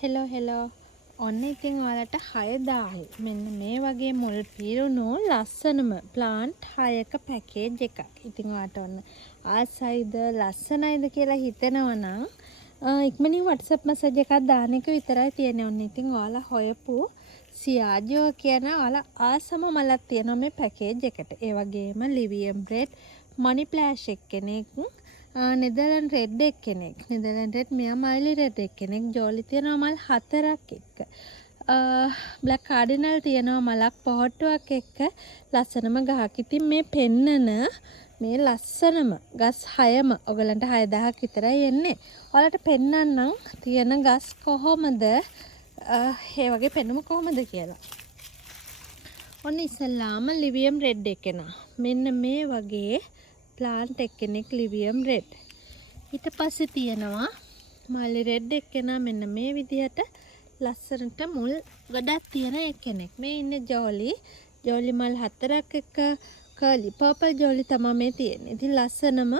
Hello ඔන්න ඉතින් ඔයාලට 6000යි මෙන්න මේ වගේ මුල් පිරුණු ලස්සනම ප්ලාන්ට් 6ක පැකේජ් එකක්. ඉතින් ඔයාලට ඔන්න ආසයිද ලස්සනයිද කියලා හිතෙනවා නම් ඉක්මනින් WhatsApp message එකක් දාන එක විතරයි තියෙන්නේ. ඔන්න ඉතින් ඔයාලා හොයපු සියාජෝ කියන ඔයාලා ආසම මලක් තියෙනවා මේ පැකේජ් එකට. ඒ වගේම ලිවියම් රෙඩ් මනි ප්ලාෂ් එක්කෙනෙක් නෙදර්ලන්ඩ් රෙඩ් එක්කෙනෙක් නෙදර්ලන්ඩ් රෙඩ් මෙයා මයිලි රෙඩ් එක්කෙනෙක් ජෝලි තියෙනවා මල් 4ක් එක්ක බ්ලැක් කාඩිනල් තියෙනවා මලක් පොහට්ටුවක් එක්ක ලස්සනම ගහක්. ඉතින් මේ පෙන්නන මේ ලස්සනම ගස් 6ම ඔයගලන්ට 6000ක් විතරයි එන්නේ. ඔයාලට පෙන්නන්නම් තියෙන ගස් කොහොමද ඒ වගේ පෙනුම කොහොමද කියලා. ඔන්න ඉස්සල්ලාම ලිවියම් රෙඩ් එකේන මෙන්න මේ වගේ ප්ලාන්ට් එක්කෙනෙක් ලිවියම් රෙඩ්. ඊට පස්සේ තියෙනවා මල්ලි රෙඩ් එක්කෙන මෙන්න මේ විදිහට ලස්සනට මුල් ගොඩක් තියෙන එක්කෙනෙක්. මේ ඉන්නේ ජෝලි මල් 4ක් එක්ක කර්ලි පර්පල් ජෝලි තමයි මේ තියෙන්නේ. ඉතින් ලස්සනම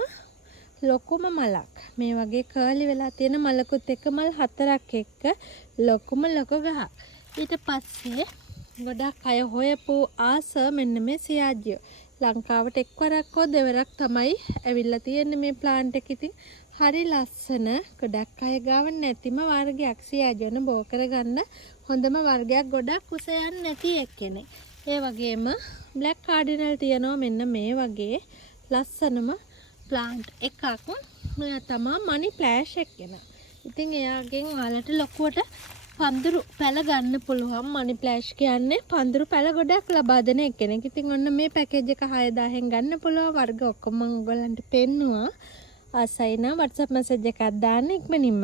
ලොකුම මලක්. මේ වගේ කර්ලි වෙලා තියෙන මලකුත් එක්ක මල් 4ක් එක්ක ලොකුම ලොකු ගහක්. ඊට පස්සේ ගොඩක් අය හොයපු ආස මෙන්න මේ සියාජියෝ. ලංකාවට එක්වරක් හෝ දෙවරක් තමයි ඇවිල්ලා තියෙන්නේ මේ ප්ලාන්ට් එක. ඉතින් හරි ලස්සන ගොඩක් අය ගාව නැතිම වර්ගයක් සියාජන බෝ කරගන්න හොඳම වර්ගයක් ගොඩක් උස යන්නේ නැති එක්කෙනෙක්. ඒ වගේම බ්ලැක් කාඩිනල් තියෙනවා මෙන්න මේ වගේ ලස්සනම ප්ලාන්ට් එකක්. මෙයා තමයි මනි ප්ලාෂ් එක්කෙන. ඉතින් එයාගෙන් ඔයාලට ලොකුවට පඳුරු පැල ගන්න පුළුවන්. මනි ප්ලාෂ් කියන්නේ පඳුරු පැල ගොඩක් ලබා දෙන එක්කෙනෙක්. ඉතින් ඔන්න මේ පැකේජ් එක 6000න් ගන්න පුළුවන් වර්ග ඔක්කොම මම ඔයගලන්ට පෙන්නුවා. ආසයි නම් WhatsApp message එකක් දාන්න ඉක්මනින්ම.